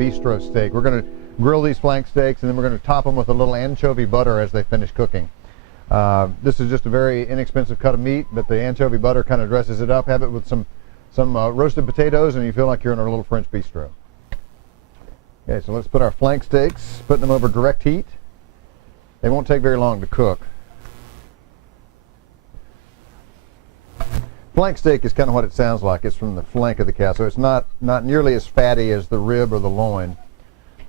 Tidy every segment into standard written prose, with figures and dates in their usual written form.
Bistro steak. We're going to grill these flank steaks, and then we're going to top them with a little anchovy butter as they finish cooking. This is just a very inexpensive cut of meat, but the anchovy butter kind of dresses it up. Have it with some roasted potatoes, and you feel like you're in a little French bistro. Okay, so let's put our flank steaks, putting them over direct heat. They won't take very long to cook. Flank steak is kind of what it sounds like. It's from the flank of the cow, so it's not nearly as fatty as the rib or the loin.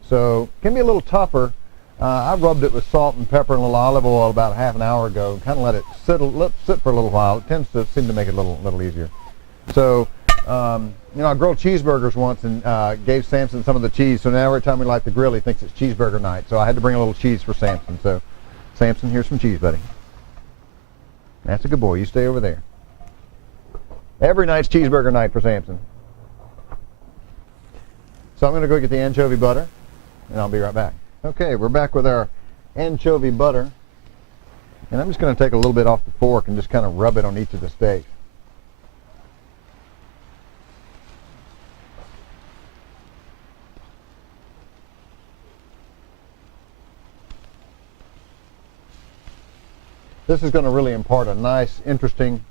So it can be a little tougher. I rubbed it with salt and pepper and a little olive oil about half an hour ago, and kind of let it sit for a little while. It tends to seem to make it a little easier. So you know, I grilled cheeseburgers once and gave Samson some of the cheese. So now every time we light the grill, he thinks it's cheeseburger night. So I had to bring a little cheese for Samson. So Samson, here's some cheese, buddy. That's a good boy. You stay over there. Every night's cheeseburger night for Samson. So I'm going to go get the anchovy butter, and I'll be right back. Okay, we're back with our anchovy butter. And I'm just going to take a little bit off the fork and just kind of rub it on each of the steaks. This is going to really impart a nice, interesting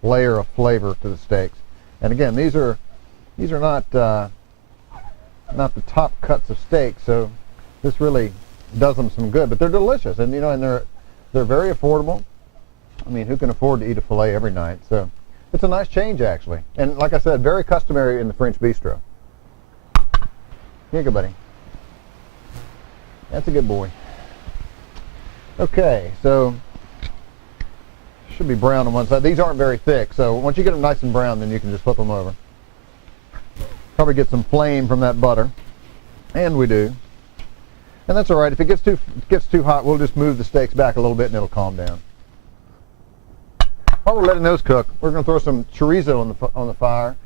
layer of flavor to the steaks. And again, these are not the top cuts of steak, so this really does them some good. But they're delicious, and you know, and they're very affordable. I mean, who can afford to eat a fillet every night? So it's a nice change, actually. And like I said, very customary in the French bistro. Here you go, buddy. That's a good boy. Okay, so should be brown on one side. These aren't very thick, so once you get them nice and brown, then you can just flip them over. Probably get some flame from that butter, and we do. And that's all right. If it gets too hot, we'll just move the steaks back a little bit, and it'll calm down. While we're letting those cook, we're going to throw some chorizo on the fire.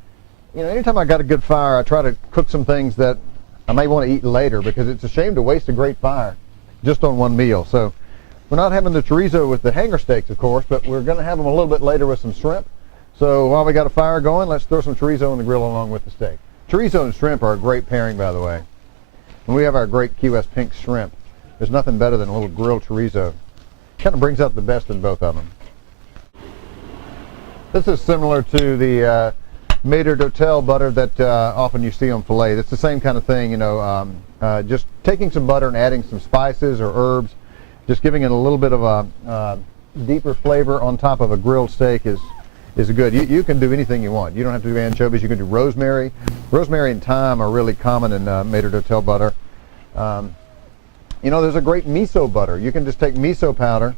You know, anytime I got a good fire, I try to cook some things that I may want to eat later, because it's a shame to waste a great fire just on one meal. So we're not having the chorizo with the hanger steaks, of course, but we're going to have them a little bit later with some shrimp. So while we got a fire going, let's throw some chorizo on the grill along with the steak. Chorizo and shrimp are a great pairing, by the way. When we have our great Key West pink shrimp, there's nothing better than a little grilled chorizo. Kind of brings out the best in both of them. This is similar to the maitre d'hotel butter that often you see on filet. It's the same kind of thing, you know, just taking some butter and adding some spices or herbs, just giving it a little bit of a deeper flavor on top of a grilled steak is good. You can do anything you want. You don't have to do anchovies. You can do rosemary. Rosemary and thyme are really common in maitre d'hotel butter. You know, there's a great miso butter. You can just take miso powder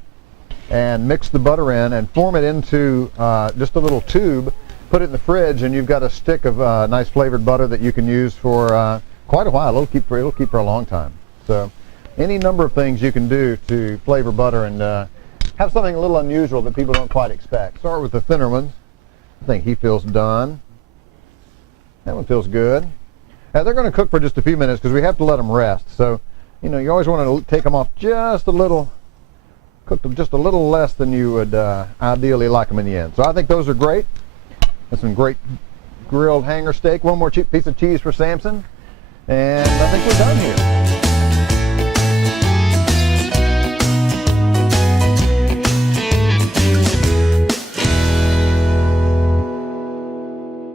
and mix the butter in and form it into just a little tube, put it in the fridge, and you've got a stick of nice flavored butter that you can use for quite a while. It'll keep for a long time. So any number of things you can do to flavor butter and have something a little unusual that people don't quite expect. Start with the thinner ones. I think he feels done. That one feels good. Now they're going to cook for just a few minutes because we have to let them rest. So, you know, you always want to take them off just a little, cook them just a little less than you would ideally like them in the end. So I think those are great. That's some great grilled hanger steak. One more piece of cheese for Samson. And I think we're done here.